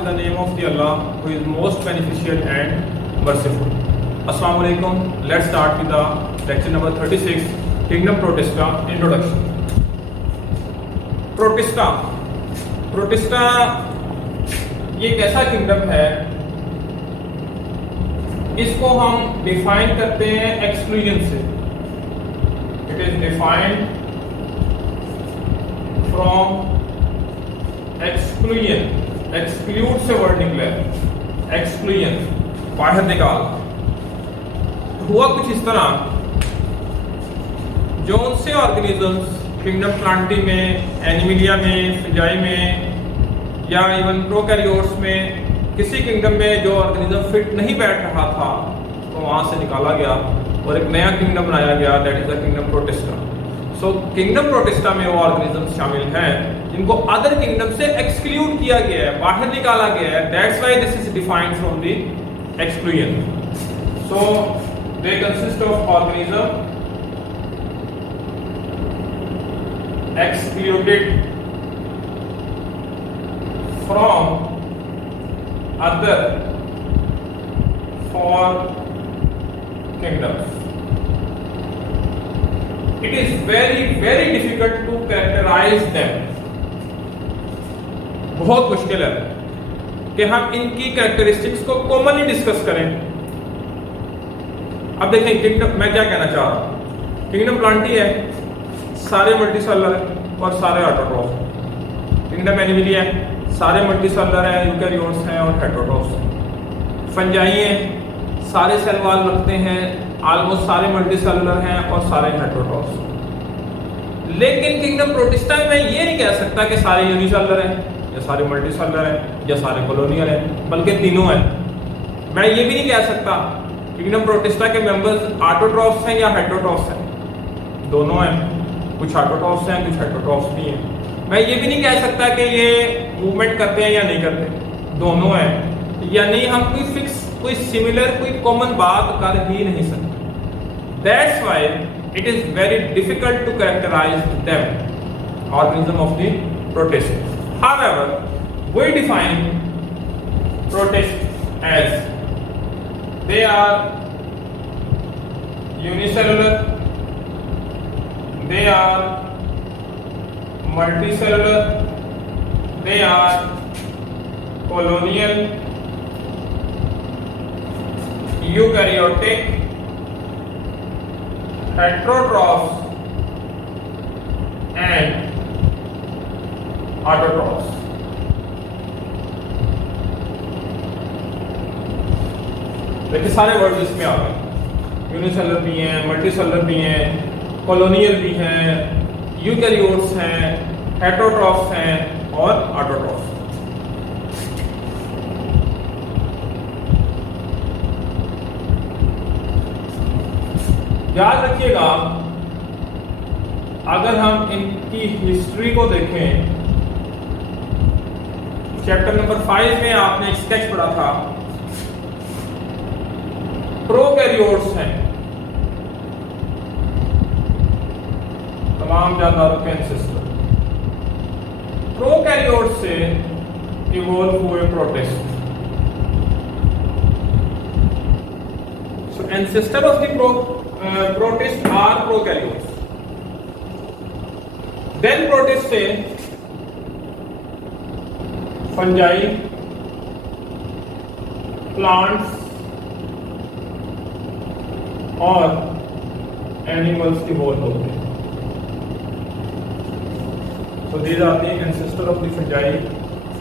with the name of the Allah who is most beneficial and merciful. Assalamu alaikum. Let's start with the lecture number 36, Kingdom Protista Introduction. Protista ये एक ऐसा kingdom है, इसको हम define करते हैं exclusion से. It is defined from exclusion. Exclude से वर्ड निकला है, एक्सक्लूजन, बाहर निकाल. हुआ कुछ इस तरह, जोन से ऑर्गेनिजम्स किंगडम प्लांटी में, एनिमिलिया में, फिजाई में या इवन प्रोकैरियोट्स में किसी किंगडम में जो ऑर्गेनिज्म फिट नहीं बैठ रहा था तो वहां से निकाला गया और एक नया किंगडम बनाया गया, that is the kingdom protista. So kingdom protista में वो ऑर्गेनिजम्स शामिल हैं जिनको अदर किंगडम से एक्सक्लूड किया गया है, बाहर निकाला गया है. That's why this is defined from the exclusion. So they consist of organism excluded from other four kingdoms. It is very difficult to characterize them. बहुत मुश्किल है कि हम इनकी कैरेक्टरिस्टिक्स को कॉमनली डिस्कस करें. अब देखें किंगडम, मैं क्या कहना चाह रहा हूं. किंगडम प्लांटी है, सारे मल्टीसेलुलर और सारे ऑटोट्रॉफ. किंगडम एनिमिलिया है, सारे मल्टीसेलुलर हैं, यूकैरियोट्स हैं और हेटेरोट्रॉफ्स हैं. फंजाई हैं, सारे सेल वॉल रखते हैं, ऑलमोस्ट सारे मल्टीसेलुलर हैं और सारे हेटेरोट्रॉफ्स. लेकिन किंगडम प्रोटिस्टा में मैं ये नहीं कह सकता कि सारे यूनिसेलुलर हैं या सारे मल्टीसेलुलर हैं या सारे कॉलोनियल हैं, बल्कि तीनों हैं. मैं ये भी नहीं कह सकता किंगडम प्रोटिस्टा के मेंबर्स ऑटोट्रॉफ्स हैं या हेटेरोट्रॉफ्स हैं. दोनों हैं, कुछ ऑटोट्रॉफ्स हैं, कुछ हेटेरोट्रॉफ्स भी हैं. मैं ये भी नहीं कह सकता कि ये मूवमेंट करते हैं या नहीं करते, दोनों हैं. यानी हम कोई फिक्स, कोई सिमिलर, कोई कॉमन बात कर ही नहीं सकते. That's why it is very difficult to characterize them, organism of the protist. However we define protist as they are unicellular, they are multicellular, they are colonial, eukaryotic, heterotrophs and autotrophs. देखिए सारे words इसमें आ गए. Unicellular भी हैं, multicellular भी हैं, colonial भी हैं, यूकैरियोट्स हैं, हेटेरोट्रॉफ्स हैं और ऑटोट्रॉफ्स. याद रखिएगा, अगर हम इनकी हिस्ट्री को देखें, चैप्टर नंबर 5 में आपने एक स्केच पढ़ा था. प्रोकैरियोट्स हैं, तमाम जानदारों के एंसेस्टर. प्रोकैरियोट से इवॉल्व हुए protist. So ancestor of the protist are prokaryotes. Then protist से फंजाई, प्लांट्स और एनिमल्स इवॉल्व होते हैं. So these are the ancestor of the fungi,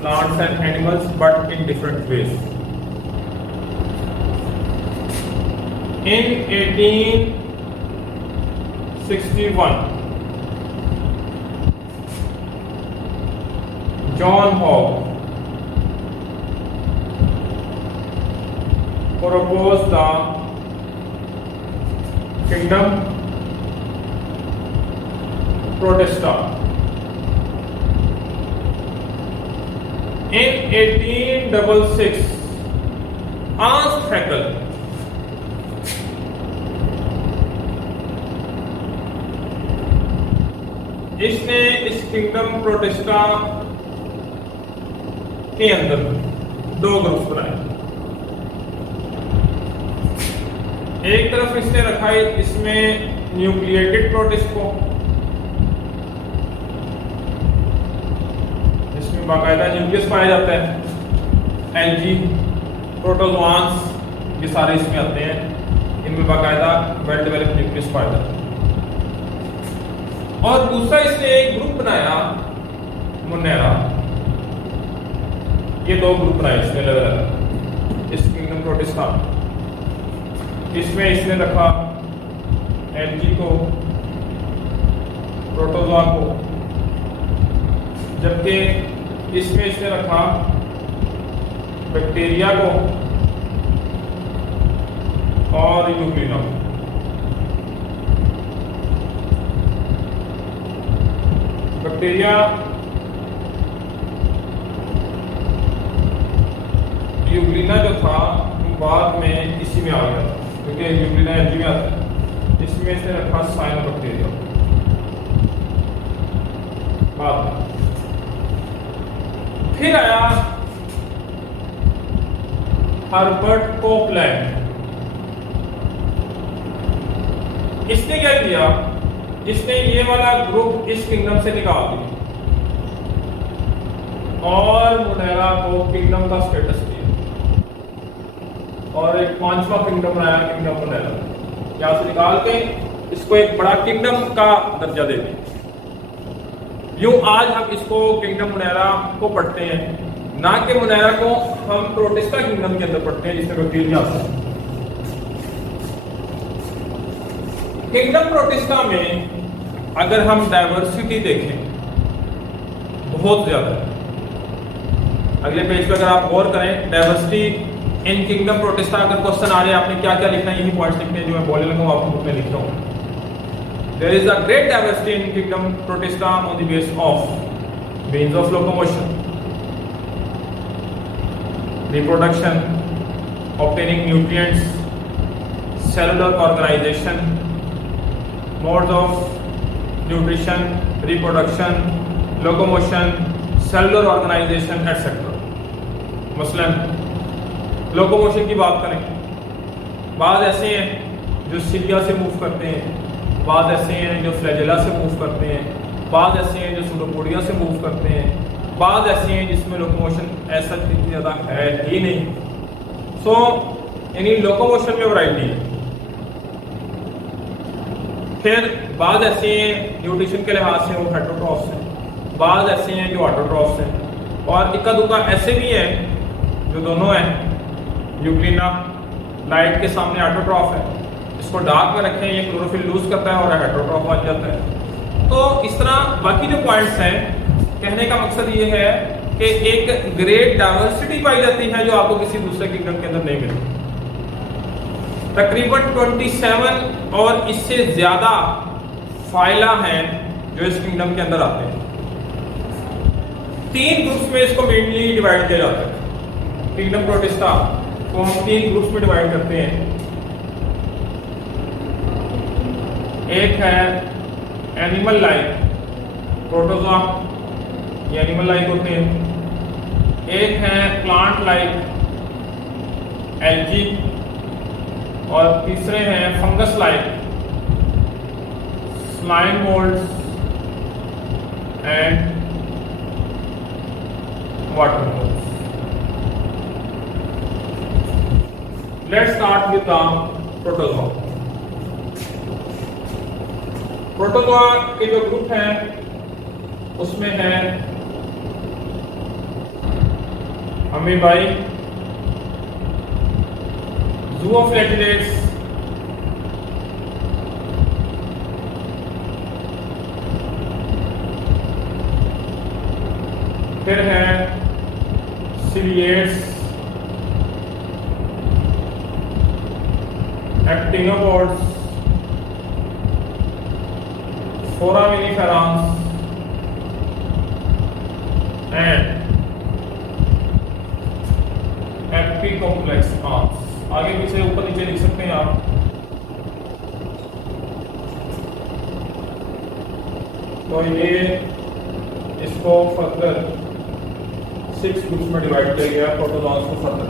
plants and animals, but in different ways. In 1861, John Hogg proposed the kingdom protista. In 1866, Ernst Haeckel इसने इस kingdom protista के अंदर दो groups बनाए। एक तरफ इसने रखा है इसमें न्यूक्लिएटेड प्रोटिस्ट को, इसमें बाकायदा न्यूक्लियस पाया जाता है, एलजी प्रोटोजोआंस ये सारे इसमें आते हैं, इनमें बाकायदा वेल डेवलप्ड न्यूक्लियस पाया जाता है। और दूसरा इसने एक ग्रुप बनाया मुनेरा, ये दो ग्रुप बनाए इसमें अलग अलग इस किंगडम प्रोटिस्टा। इसमें इसने रखा एलजी को, प्रोटोजोआ को, जबकि इसमें इसने रखा बैक्टीरिया को और यूग्लिना को। बैक्टीरिया यूग्लिना जो था बाद में इसी में आ गया था, क्योंकि यूग्लिना एलजी में आता है। इसमें इसने रखा साइनोबैक्टीरिया बाद में। फिर आया हर्बर्ट कोपलैंड। इसने क्या किया, इसने ये वाला ग्रुप इस किंगडम से निकाल दिया और मुनेरा को किंगडम का स्टेटस दिया और एक पांचवा किंगडम बनाया, किंगडम मुनेरा। यहां से निकाल के इसको एक बड़ा किंगडम का दर्जा दे दिया। यूं आज हम इसको किंगडम मुनेरा को पढ़ते हैं, ना कि मुनेरा को हम प्रोटिस्टा किंगडम के अंदर पढ़ते हैं जिसमें बैक्टीरिया आता है। किंगडम प्रोटिस्टा में अगर हम डाइवर्सिटी देखें बहुत ज्यादा है। अगले पेज पे अगर आप गौर करें, डाइवर्सिटी इन किंगडम प्रोटिस्टा, अगर क्वेश्चन आ रहे हैं आपने क्या क्या लिखना है, यही पॉइंट्स लिखने हैं जो मैं बोलने लगा हूं, आपको बुक में लिख रहा हूं। There is a great diversity in kingdom protista on the base of means of locomotion, reproduction, obtaining nutrients, cellular organization, modes of nutrition, reproduction, locomotion, cellular organization, etc. मसलन लोकोमोशन की बात करें, बाद ऐसे हैं जो सिलिया से मूव करते हैं, बाद ऐसे हैं जो फ्लैजेला से मूव करते हैं, बाद ऐसे हैं जो सुडोपोडिया से मूव करते हैं, बाद ऐसे हैं जिसमें लोकोमोशन ऐसा इतनी ज़्यादा है ही नहीं। सो यानी लोकोमोशन में वैरायटी है। फिर बाद ऐसे हैं न्यूट्रिशन के लिहाज से वो हेटेरोट्रॉफ्स हैं, बाद ऐसे हैं जो ऑटोट्रॉफ्स हैं, और इक्का दुक्का ऐसे भी हैं जो दोनों हैं। यूग्लिना लाइट के सामने ऑटोट्रॉफ है, इसको डार्क में रखें, ये क्लोरोफिल लूज करता है और हेटेरोट्रॉफ बन जाता है। तो इस तरह बाकी जो पॉइंट्स हैं, कहने का मकसद ये है कि एक ग्रेट डाइवर्सिटी पाई जाती है जो आपको किसी दूसरे किंगडम के अंदर नहीं मिलती। तकरीबन 27 और इससे ज्यादा फाइला हैं जो इस किंगडम के अंदर आते हैं। 3 ग्रुप्स में इसको मेनली डिवाइड किया जाता है। किंगडम प्रोटिस्टा को हम 3 ग्रुप्स में डिवाइड करते हैं। एक है एनिमल लाइक प्रोटोजोआ, ये एनिमल लाइक होते हैं। एक है प्लांट लाइक एल्गी, और तीसरे हैं fungus like slime moulds and water moulds. Let's start with the protozoa. Protozoa के जो ग्रुप हैं उसमें है अमीबाई, ज़ूओफ्लैजिलेट्स, फिर है सिलिएट्स, एक्टिनोपोड्स, फोरामिनिफेरॉन्स एंड एपिकॉम्प्लेक्स आर्म्स। आगे पीछे ऊपर नीचे लिख सकते हैं आप। तो ये इसको फर्दर 6 ग्रुप्स में डिवाइड किया गया प्रोटोजोन्स को फर्दर।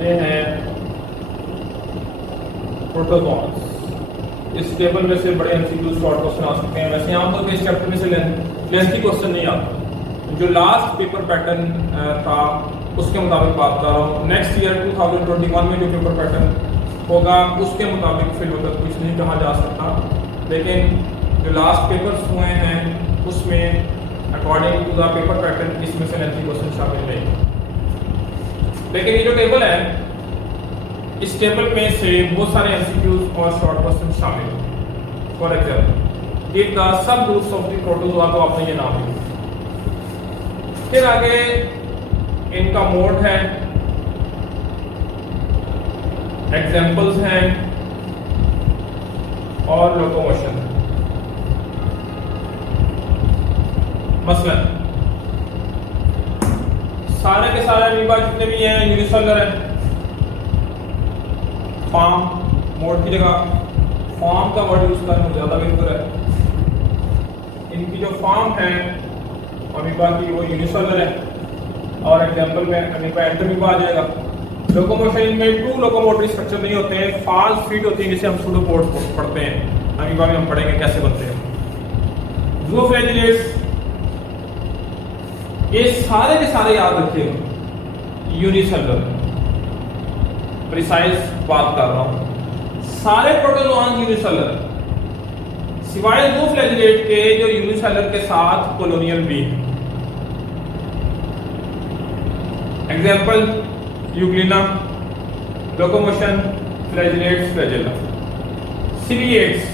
ये हैं प्रोटोजोन्स। इस टेबल में से बड़े एमसीक्यू शॉर्ट क्वेश्चन आ सकते हैं। वैसे आमतौर पर इस चैप्टर में से लेंथी क्वेश्चन नहीं आता। जो लास्ट पेपर पैटर्न था उसके मुताबिक बात कर रहा हूँ। नेक्स्ट ईयर 2021 में जो पेपर पैटर्न होगा उसके मुताबिक फिलहाल तक कुछ नहीं कहा जा सकता, लेकिन जो लास्ट पेपर्स हुए हैं उसमें according to the paper pattern इसमें से लेंथी क्वेश्चन शामिल नहीं। लेकिन ये जो टेबल है, इस टेबल में से बहुत सारे एमसीक्यूज और शॉर्ट क्वेश्चन शामिल हैं। For example, give the sub groups of the protozoa, तो आपने ये नाम लिया। फिर आगे इनका मोड है, एग्जाम्पल्स हैं और लोकोमोशन है। मसलन सारे के सारे अमीबा जितने भी हैं यूनिसेलुलर हैं। फॉर्म मोड की जगह फॉर्म का वर्ड यूज करना ज्यादा बेहतर है। इनकी जो फॉर्म है अमीबा की वो यूनिसेलुलर है और एग्जांपल में अमीबा एंटोमीबा आ जाएगा। लोकोमोशन में 2 लोकोमोटरी स्ट्रक्चर नहीं होते हैं, फास्ट फीट होती है जिसे हम सूडोपोड्स पढ़ते हैं। अमीबा में हम पढ़ेंगे कैसे बनते हैं। ज़ूओफ्लैजिलेट्स, ये सारे के सारे याद रखिएगा यूनिसेलुलर, प्रिसाइज बात कर रहा हूं। सारे प्रोटोजोआ यूनिसेलुलर सिवाय ज़ूओफ्लैजिलेट के जो यूनिसेलुलर के साथ कॉलोनियल भी है। Example euglena, locomotion, flagellates, flagella. Ciliates,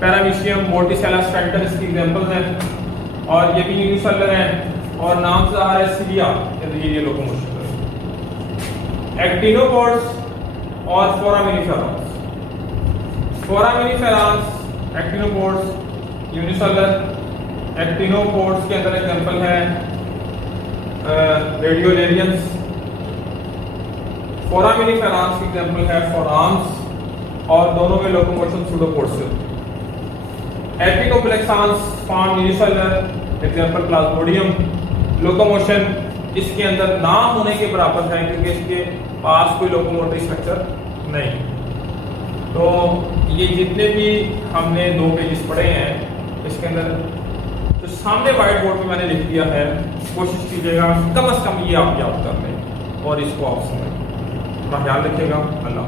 paramecium, vorticella, stentor इसकी एग्जाम्पल्स हैं और ये भी यूनिसेलुलर हैं और नाम से आ रहा है सिलिया, ये लोकोमोशन। एक्टिनोपोड्स और फोरामिनिफेरॉन्स। फोरामिनिफेरॉन्स, एक्टिनोपोड्स यूनिसेलुलर। एक्टिनोपोड्स के अंदर एग्जाम्पल है रेडियोलेरियंस। फोरामिनिफेरॉन्स की एग्जाम्पल है फोराम्स और दोनों में लोकोमोशन सूडोपोड्स से। Apicomplexans form unicellular, example plasmodium. Locomotion इसके अंदर नाम होने के बराबर है क्योंकि इसके पास कोई लोकोमोटरी स्ट्रक्चर नहीं। तो ये जितने भी हमने 2 पेजेस पढ़े हैं इसके अंदर जो सामने व्हाइट बोर्ड पे मैंने लिख दिया है, कोशिश कीजिएगा कम से कम ये आप याद कर लें और इसको आप समझें। अपना ख्याल रखिएगा। अल्लाह।